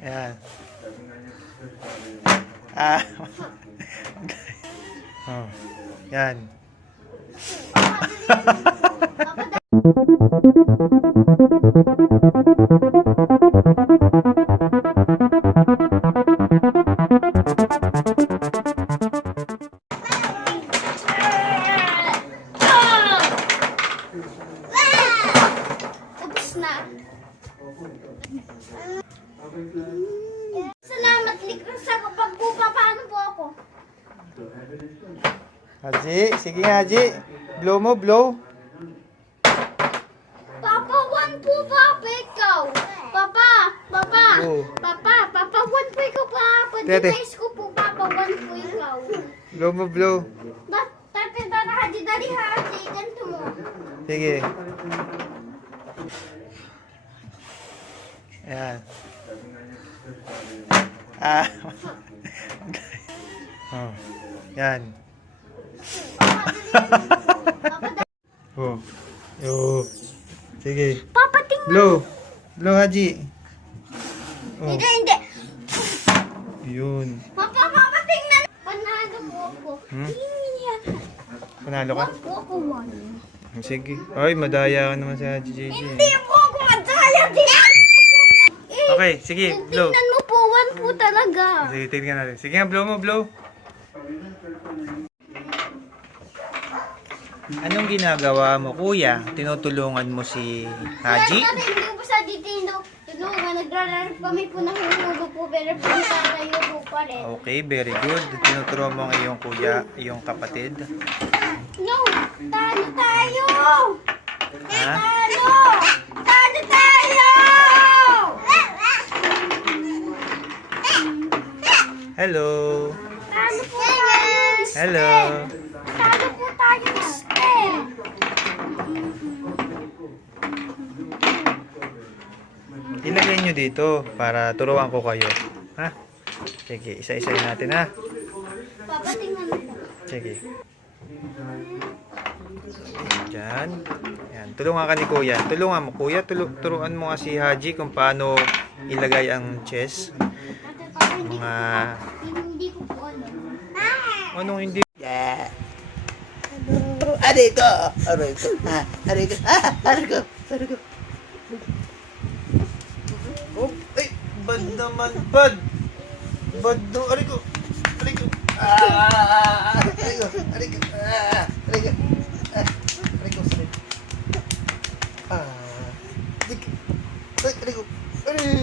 Ayan. Ah. Oh. Yan. Salamat, Likras. Kapag po, paano po ako? Haji, sige nga Haji. Blow mo, blow. Papa, one po, Papa, ikaw. Papa, Oh. Papa, one po ikaw, Papa. Tete. Dinice ko po, Papa, one po ikaw. Blow mo, blow. Tate, Haji, dali, Haji. Ganito mo. Sige. Ayan. Ah. Oh. Yan. Oh. Oh. Sige. Papa, tingnan. Blow. Blow, Haji. Oh. Hindi. Yun. Papa, tingnan. Panalo po ako. Panalo ka? One po ako, one. Sige. Ay, madaya ka naman si Haji JJ. Hindi po ako madaya din. Okay, sige. Blow. Tingnan mo po, one po talaga. Sige, tingnan natin. Sige nga, blow mo, blow. Anong ginagawa mo, kuya? Tinutulungan mo si Haji? Hindi po sa ditino. Tulungan, nagrararap kami po ng hulog po, pero pinatatayo po pa rin. Okay, very good. Tinuturuan mo ang iyong kuya, iyong kapatid. No, talo tayo! Ha? Talo! Talo tayo! Hello. Talo po tayo, mister! Hello. Talo po tayo, mister! Ilagay nyo dito para turuan ko kayo. Ha? Sige, isa-isayin natin ha. Papa, tingnan mo po. Sige. Diyan. Yan. Tulungan ka ni kuya. Tulungan mo kuya. Turuan mo nga si Haji kung paano ilagay ang chess. Mga... Hindi ko po alam. Anong hindi? Yeah. Aray ko! Aray ko! Aray ko! Aray ko! Aray ko! Oh, ay! Bad naman, bad! Bad no, aray ko! Aray ko! Aray ko! Aray ko! Aray ko! Aray ko! Aray ko! Aray ko! Aray ko! Aray!